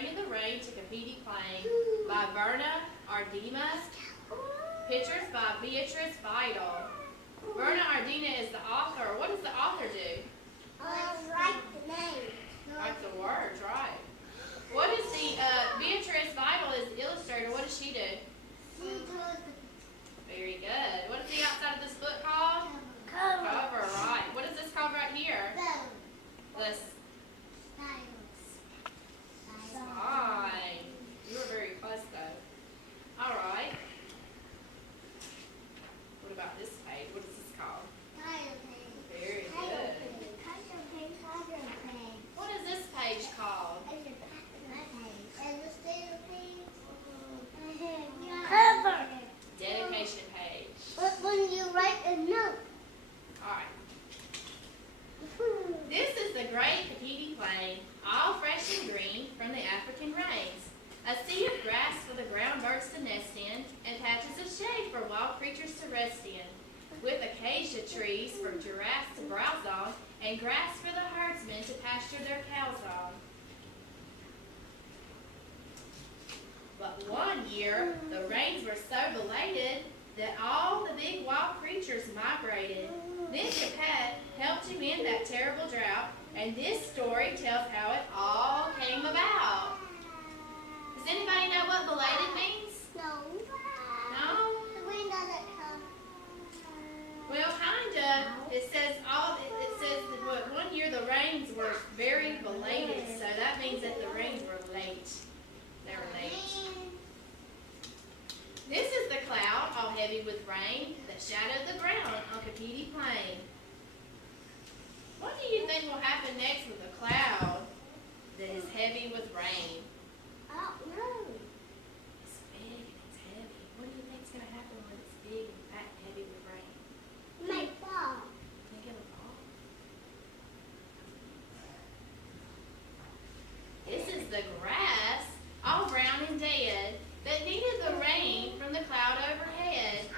Train in the Rain to Kapiti Plain by Verna, Aardema. Pictures by Beatriz, Vidal. Verna Aardema is the author. What does the author do? Write the name. Write the words, right. What is the, Beatriz, Vidal is the illustrator. What does she do? She told the Very good. What is the outside of this book called? Cover, right. What is this called right here? The spine. You were very close though. All right. What about this page? What is this called? Very good. What is this page called? Cover. Dedication page. But when you write a note. All right. This is the great Kapiti Plain, all fresh and green from the African rains. A sea of grass for the ground birds to nest in, and patches of shade for wild creatures to rest in, with acacia trees for giraffes to browse on, and grass for the herdsmen to pasture their cows on. But one year, the rains were so belated that all the big wild creatures migrated. Then Kapiti helped to end that terrible drought, and this story tells how it all came about. Does anybody know what belated means? No. No? The rain doesn't come. Well, kinda. It says that one year the rains were very belated, so that means that the rains were late. They were late. This is the cloud, all heavy with rain, that shadowed the ground on Kapiti Plain. What do you think will happen next with a cloud that is heavy with rain? Oh, no. It's big and it's heavy. What do you think is going to happen when it's big and fat and heavy with rain? It might fall. Think it'll fall? This is the grass, all brown and dead, that needed the rain from the cloud overhead.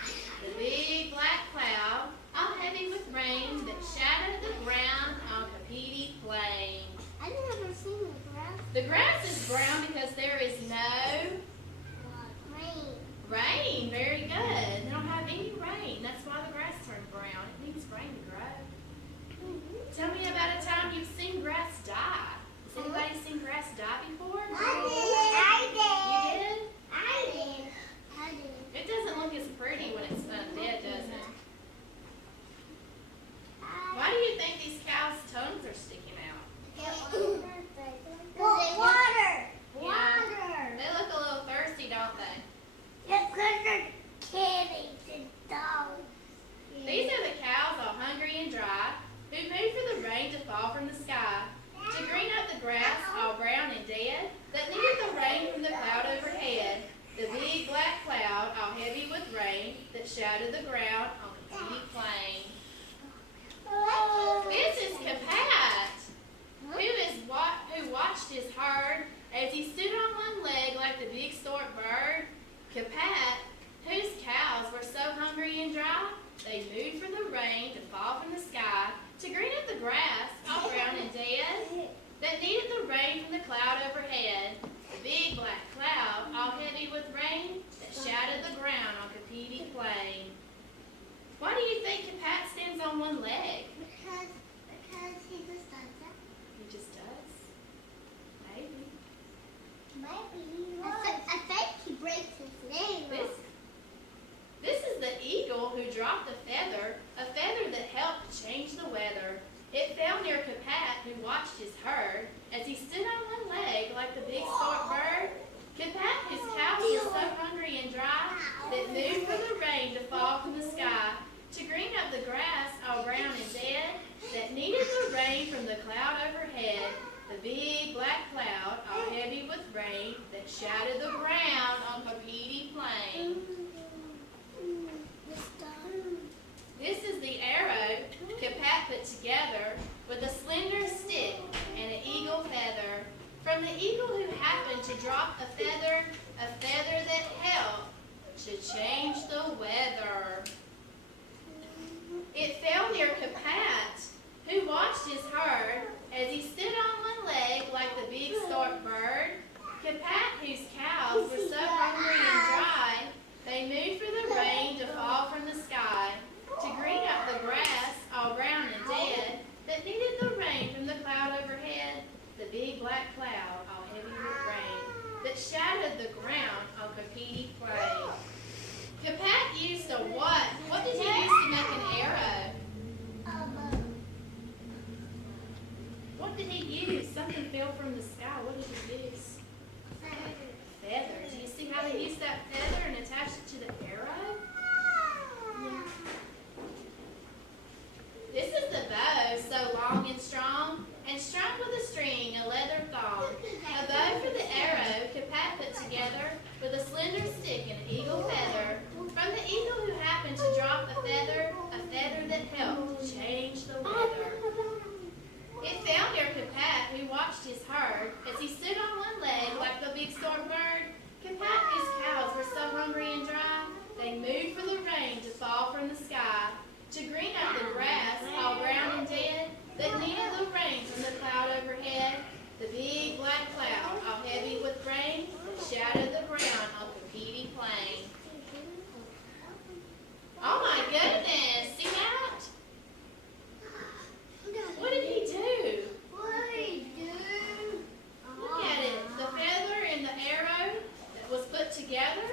The big black cloud, all heavy with rain, that shadowed the ground on Kapiti Plain. I've never seen the grass. The grass is brown because there is no rain. Very good. They don't have any rain. That's why the grass turned brown. It needs rain to grow. Tell me about a time you've seen grass die. Has anybody seen grass die before? I did. You did? It doesn't look as pretty when it's dead, does it? Why do you think these cows' tongues are sticking out? Water. Yeah. They look a little thirsty, don't they? Because they're kitties and dogs. These are the cows all hungry and dry, who moved for the rain to fall from the sky, to green up the grass all brown and dead, that needed the rain from the cloud overhead. The big black cloud, all heavy with rain, that shadowed the ground on Kapiti Plain. This is Kapiti, who watched his herd as he stood on one leg like the big stork bird. Kapiti, whose cows were so hungry and dry, they moved for the rain to fall from the sky, to green up the grass, all brown and dead, that needed the rain from the cloud overhead. The big black cloud, all heavy with rain, that shadowed the ground on Kapiti Plain. Why do you think Kapiti stands on one leg? Because he just does that. He just does. Maybe. I think he breaks his name. This is the eagle who dropped a feather that helped change the weather. It fell near Kapiti, who watched his herd, as he stood on one leg like the big stork bird. Kapiti, whose cows were so hungry and dry, that moved for the rain to fall from the sky, to green up the grass all brown and dead, that needed the rain from the cloud overhead. The big black cloud, all heavy with rain, that shadowed the ground on Kapiti Plain. This is the arrow Kapiti put together with a slender stick and an eagle feather. From the eagle who happened to drop a feather that helped to change the weather. It fell near Kapiti, who watched his herd as he stood on one leg like the big stork bird. Kapiti, whose cows were so hungry and dry, they moved for the rain to fall from the sky, to green up the grass, all brown and dead, that needed the rain from the cloud overhead, the big black cloud, all heavy with rain, that shadowed the ground on Kapiti plain. Kapiti used a what? What did he use to make an arrow? What did he use? Something fell from the sky. What did he use? Feather. Do you see how he used that feather and attached it to the arrow? Yeah. This is the bow, so long and strong with a string, a leather thong. A bow for the arrow Kapiti put together with a slender stick and an eagle feather. From the eagle who happened to drop a feather that helped change the weather. It fell near Kapiti, who watched his herd, as he stood on one leg like the big storm bird. Kapiti, whose cows were so hungry and dry, they moved for the rain to fall from the sky, to green up the grass, all brown and dead, that needed the rain from the cloud overhead, the big black cloud, all heavy with rain, that shadowed the ground on Kapiti plain. Oh my goodness, see that? What did he do? Look at it. The feather and the arrow that was put together,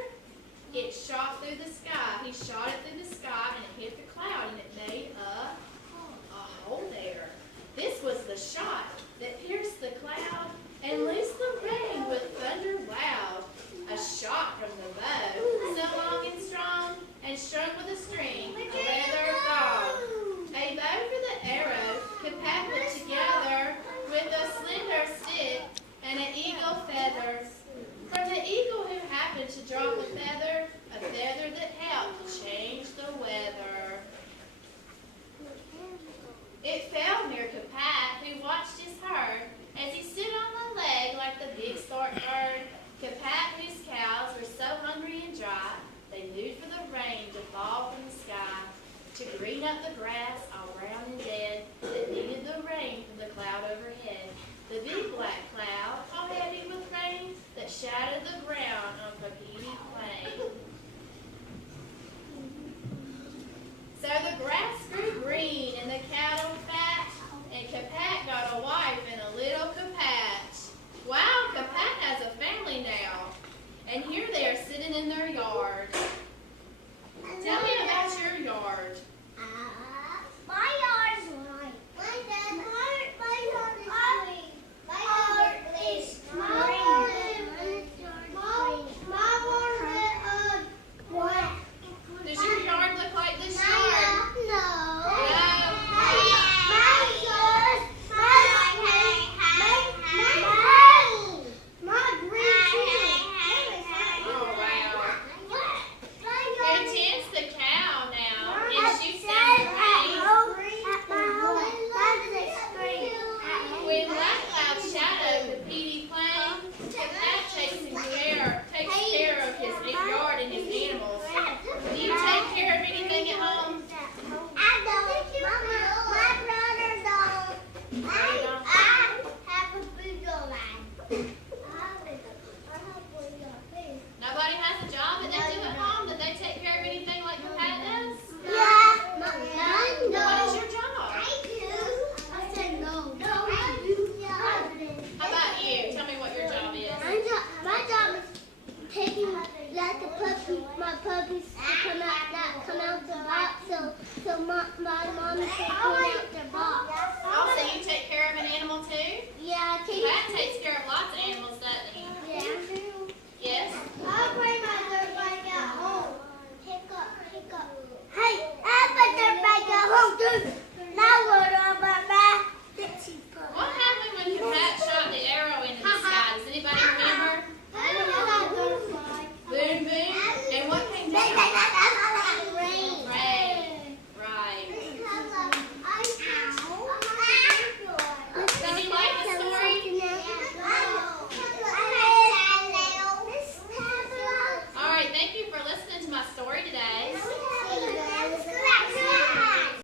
it shot through the sky. He shot it through the sky and it hit the cloud and it made a hole there. This was the shot that pierced the cloud and loosed the rain with thunder loud. A shot from the bow, so long and strong and strung with a string, a leather thong. A bow for the arrow Kapiti put together with a slender stick and an eagle feather. From the eagle who happened to drop a feather that helped change the weather. It fell near Kapiti, who watched his herd, as he stood on one leg like the big stork bird. Kapiti, whose cows were so hungry and dry, they moved for the rain to fall from the sky, to green up the grass, all brown and dead, that needed the rain from the cloud overhead, the big black cloud, all heavy with rain, that shadowed the ground on Kapiti plain. So the grass grew green and the cattle fat, and Kapiti got a wife and a little Kapiti. Wow, Kapiti has a family now, and here they are sitting in their yard. Tell me about your yard. My yard's white. My yard is green. My yard is green. My white. Does your yard look like this yard? No. My mom is taking out their box. Oh, so you take care of an animal too? Yeah, Pat takes care of lots of animals.